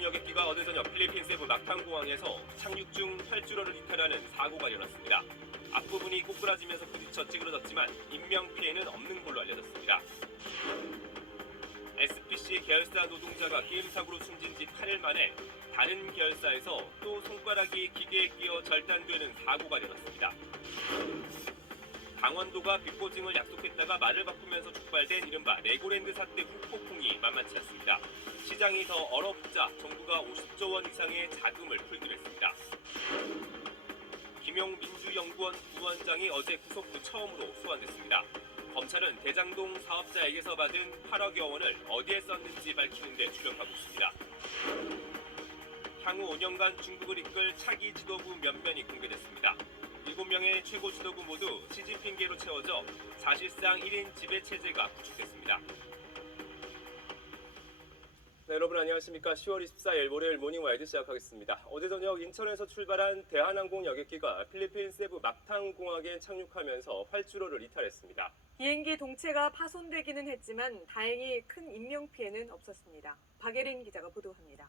대한항공 여객기가 어제 저녁 필리핀 세부 막탄공항에서 착륙 중 활주로를 이탈하는 사고가 일어났습니다. 앞부분이 꼬꾸라지면서 부딪혀 찌그러졌지만 인명피해는 없는 걸로 알려졌습니다. SPC 계열사 노동자가 기임사고로 숨진 지 8일 만에 다른 계열사에서 또 손가락이 기계에 끼어 절단되는 사고가 일어났습니다. 강원도가 빚보증을 약속했다가 말을 바꾸면서 촉발된 이른바 레고랜드 사태 후폭풍이 만만치 않습니다. 시장이 더 얼어붙자 정부가 50조 원 이상의 자금을 풀기로 했습니다. 김용 민주연구원 부원장이 어제 구속 후 처음으로 소환됐습니다. 검찰은 대장동 사업자에게서 받은 8억여 원을 어디에 썼는지 밝히는 데 주력하고 있습니다. 향후 5년간 중국을 이끌 차기 지도부 몇 면이 공개됐습니다. 7명의 최고 지도부 모두 시진핑계로 채워져 사실상 1인 지배체제가 구축됐습니다. 네, 여러분 안녕하십니까. 10월 24일 월요일 모닝와이드 시작하겠습니다. 어제 저녁 인천에서 출발한 대한항공 여객기가 필리핀 세부 막탄공항에 착륙하면서 활주로를 이탈했습니다. 비행기 동체가 파손되기는 했지만 다행히 큰 인명피해는 없었습니다. 박예린 기자가 보도합니다.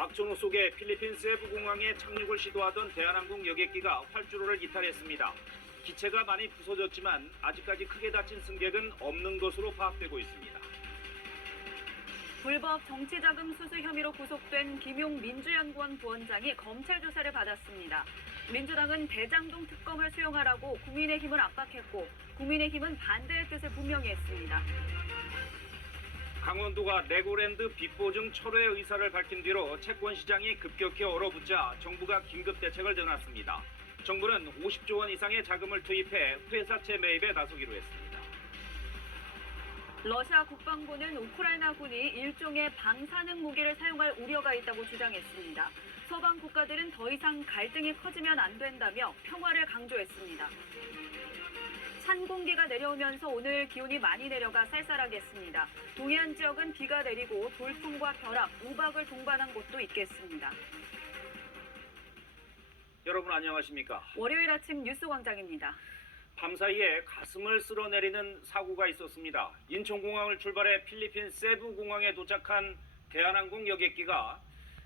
악천후 속에 필리핀 세부 공항에 착륙을 시도하던 대한항공 여객기가 활주로를 이탈했습니다. 기체가 많이 부서졌지만 아직까지 크게 다친 승객은 없는 것으로 파악되고 있습니다. 불법 정치자금 수수 혐의로 구속된 김용 민주연구원 부원장이 검찰 조사를 받았습니다. 민주당은 대장동 특검을 수용하라고 국민의힘을 압박했고 국민의힘은 반대의 뜻을 분명히 했습니다. 강원도가 레고랜드 빚보증 철회 의사를 밝힌 뒤로 채권 시장이 급격히 얼어붙자 정부가 긴급 대책을 내놨습니다. 정부는 50조 원 이상의 자금을 투입해 회사채 매입에 나서기로 했습니다. 러시아 국방부는 우크라이나군이 일종의 방사능 무기를 사용할 우려가 있다고 주장했습니다. 서방 국가들은 더 이상 갈등이 커지면 안 된다며 평화를 강조했습니다. 찬 공기가 내려오면서 오늘 기온이 많이 내려가 쌀쌀하겠습니다. 동해안 지역은 비가 내리고 돌풍과 벼락, 우박을 동반한 곳도 있겠습니다. 여러분 안녕하십니까? 월요일 아침 뉴스광장입니다. 밤사이에 가슴을 쓸어내리는 사고가 있었습니다. 인천공항을 출발해 필리핀 세부 공항에 도착한 대한항공 여객기가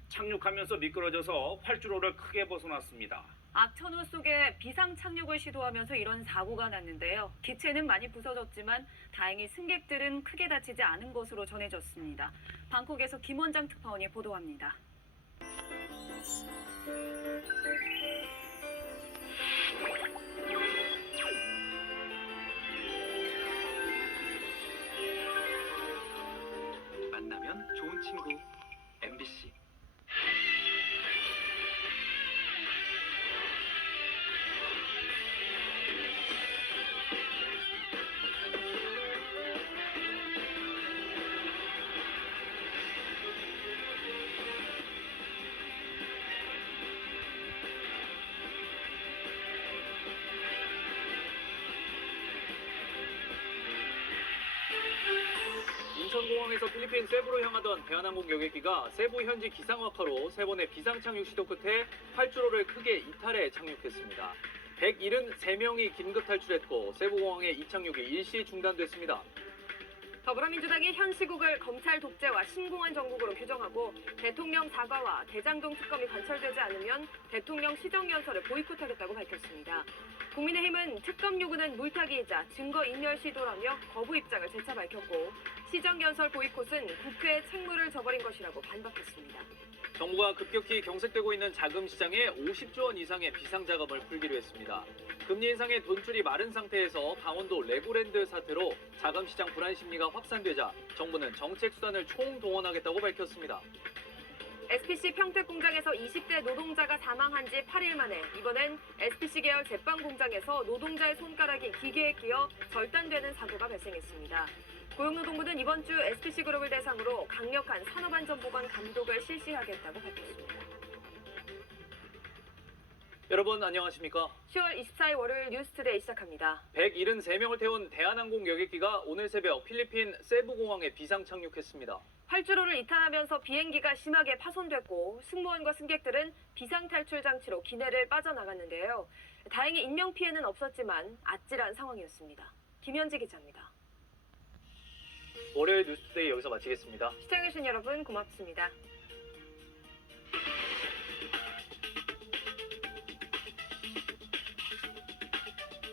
착륙하면서 미끄러져서 활주로를 크게 벗어났습니다. 악천후 속에 비상 착륙을 시도하면서 이런 사고가 났는데요. 기체는 많이 부서졌지만 다행히 승객들은 크게 다치지 않은 것으로 전해졌습니다. 방콕에서 김원장 특파원이 보도합니다. 만나면 좋은 친구 MBC. 인천공항에서 필리핀 세부로 향하던 대한항공 여객기가 세부 현지 기상악화로 3번의 비상 착륙 시도 끝에 활주로를 크게 이탈해 착륙했습니다. 173명이 긴급 탈출했고 세부공항의 이착륙이 일시 중단됐습니다. 더불어민주당이 현 시국을 검찰 독재와 신공안 정국으로 규정하고 대통령 사과와 대장동 특검이 관철되지 않으면 대통령 시정연설을 보이콧하겠다고 밝혔습니다. 국민의힘은 특검 요구는 물타기이자 증거인멸 시도라며 거부 입장을 재차 밝혔고 시정연설 보이콧은 국회의 책무를 저버린 것이라고 반박했습니다. 정부가 급격히 경색되고 있는 자금 시장에 50조 원 이상의 비상자금을 풀기로 했습니다. 금리 인상에 돈줄이 마른 상태에서 강원도 레고랜드 사태로 자금 시장 불안 심리가 확산되자 정부는 정책 수단을 총동원하겠다고 밝혔습니다. SPC 평택 공장에서 20대 노동자가 사망한 지 8일 만에 이번엔 SPC 계열 제빵 공장에서 노동자의 손가락이 기계에 끼어 절단되는 사고가 발생했습니다. 고용노동부는 이번 주 SPC 그룹을 대상으로 강력한 산업안전보건 감독을 실시하겠다고 밝혔습니다. 여러분 안녕하십니까? 10월 24일 월요일 뉴스투데이 시작합니다. 173명을 태운 대한항공 여객기가 오늘 새벽 필리핀 세부공항에 비상 착륙했습니다. 활주로를 이탈하면서 비행기가 심하게 파손됐고 승무원과 승객들은 비상탈출 장치로 기내를 빠져나갔는데요. 다행히 인명피해는 없었지만 아찔한 상황이었습니다. 김현지 기자입니다. 월요일 뉴스데이 여기서 마치겠습니다. 시청해주신 여러분 고맙습니다.